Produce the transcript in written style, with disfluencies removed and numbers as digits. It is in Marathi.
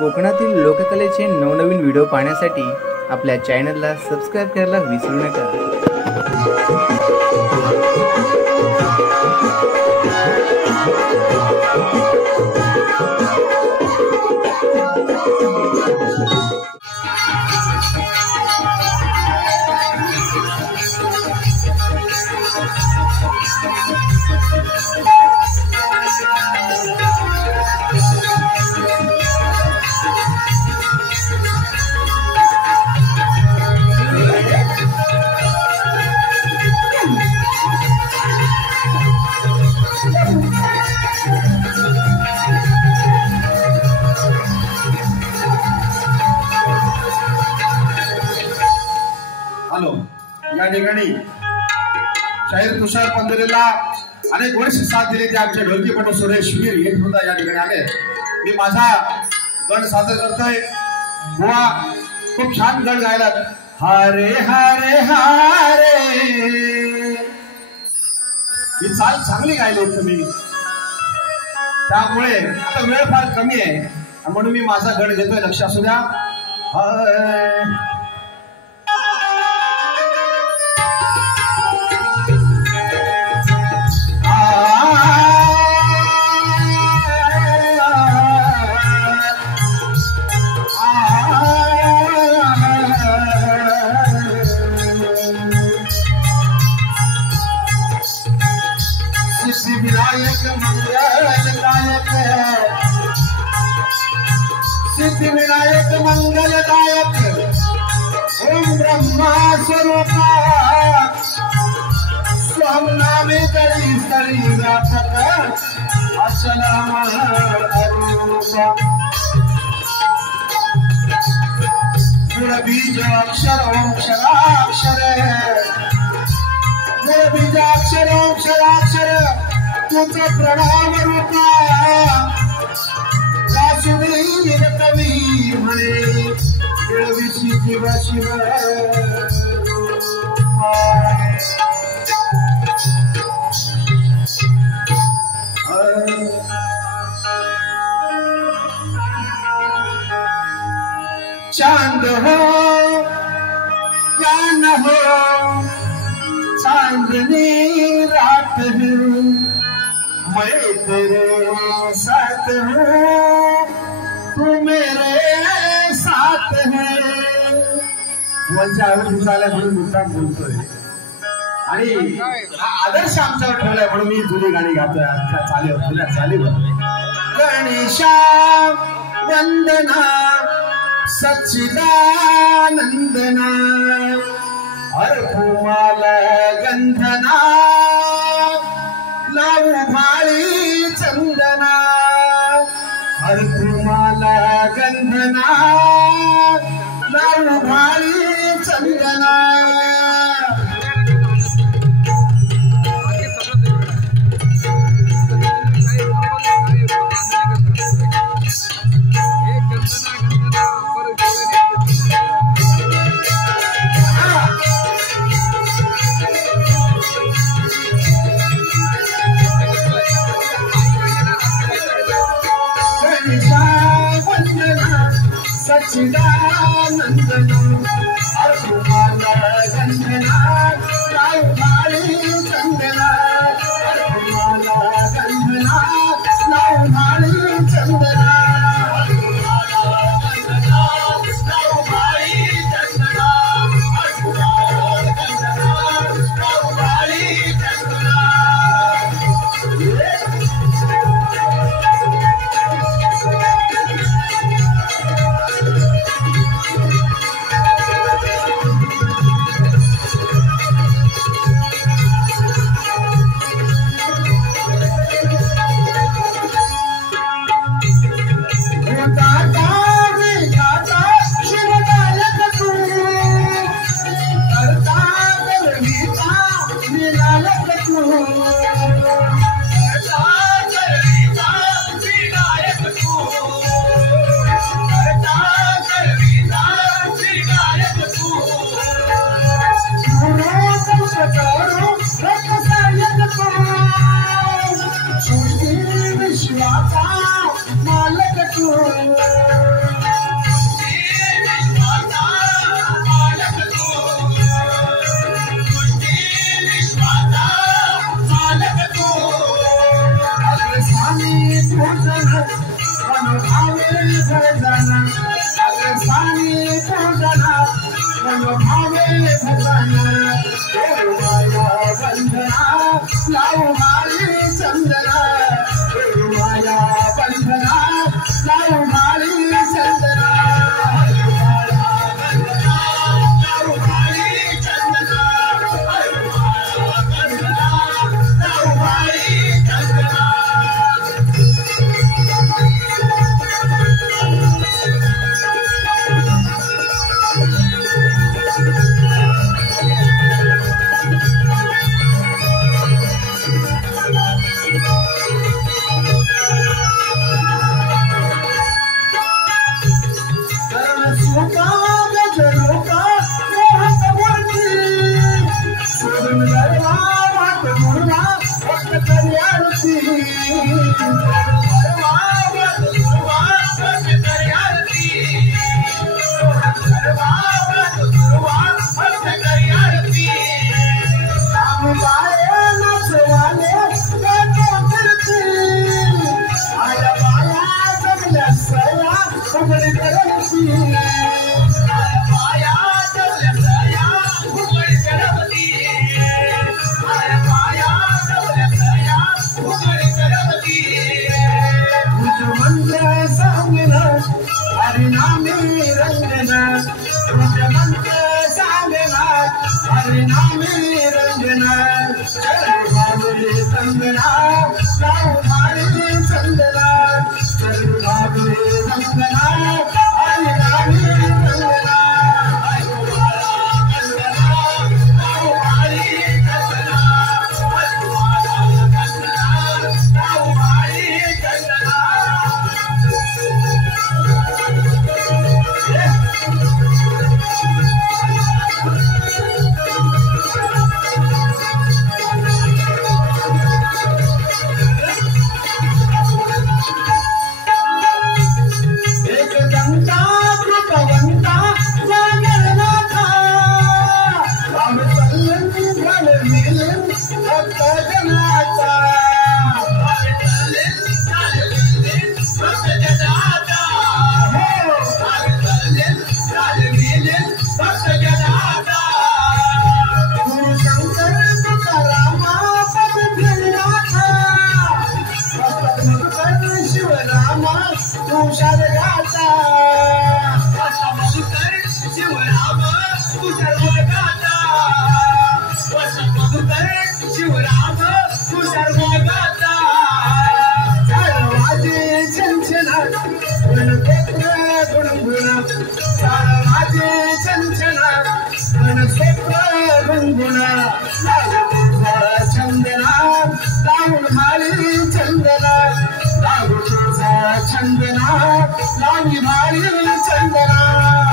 कोकणातील लोककलेचे नवनवीन व्हिडिओ पाहण्यासाठी आपल्या चॅनलला सबस्क्राइब करायला विसरू नका। हॅलो, या ठिकाणी शाहीर तुषार पंधरेला अनेक वर्ष साथ दिली ते आमचे ढोलकीपटू सुरेश वीर हे सुद्धा या ठिकाणी आले। मी माझा गण सादर करतोय। बुवा खूप छान गण गायलात। हरे हरे हरे ही चाल चांगली गायली तुम्ही, त्यामुळे आता वेळ फार कमी आहे म्हणून मी माझा गण घेतोय, लक्ष असू द्या। सिद्धिविनायक मंगलदायक, सिद्धिविनायक मंगलदायक, ओम ब्रह्मा स्वरूपा, स्वम नामे तळी स्थळी व्यापक, अचलम अरूपा, मूळ बीज अक्षर ओंक्षराक्षर, मूळ बीजाक्षर ओंक्षराक्षर, तुझं प्रणव रूपा, वासुदेव कवी म्हणे देवीची जीव शिव चांद हो या न हो, चांदनी रात हूँ मैं तेरे साथ हूँ, तू मेरे साथ है। वंचा आवड झाला म्हणून मुद्दाम बोलतोय आणि आदर्श आमच्यावर ठेवलाय म्हणून मी जुनी गाणी गातोय आजच्या चालीवर। गणेशा वंदना सच्चिदानंदना, अर्पुमाल गंधना, लावू भाळी चंदना, अर्पुमाल गंधना, लावू भाळी चंदना। सच्चिदानंदना, अर्पुमाल गंधना, लावू भाळी चंदना, अर्पुमाल गंधना, लावू भाळी चंदना, लावू भाळी चंदना, अर्पुमाल गंधना, लावू भाळी चंदना। विश्वाचा मालक तू मनोभावे भजना अग्रस्थानी पूजना मनोभावे भजना माया बंधना लाऊ मारी चंदना माया बंधना लाऊ मारी चंदना हरिनामी रंजना चल बाबरे संगना लाऊ मारी चंदना चल बाबरे संगना हरिनामी रंजना चंदना लावी भारी चंदना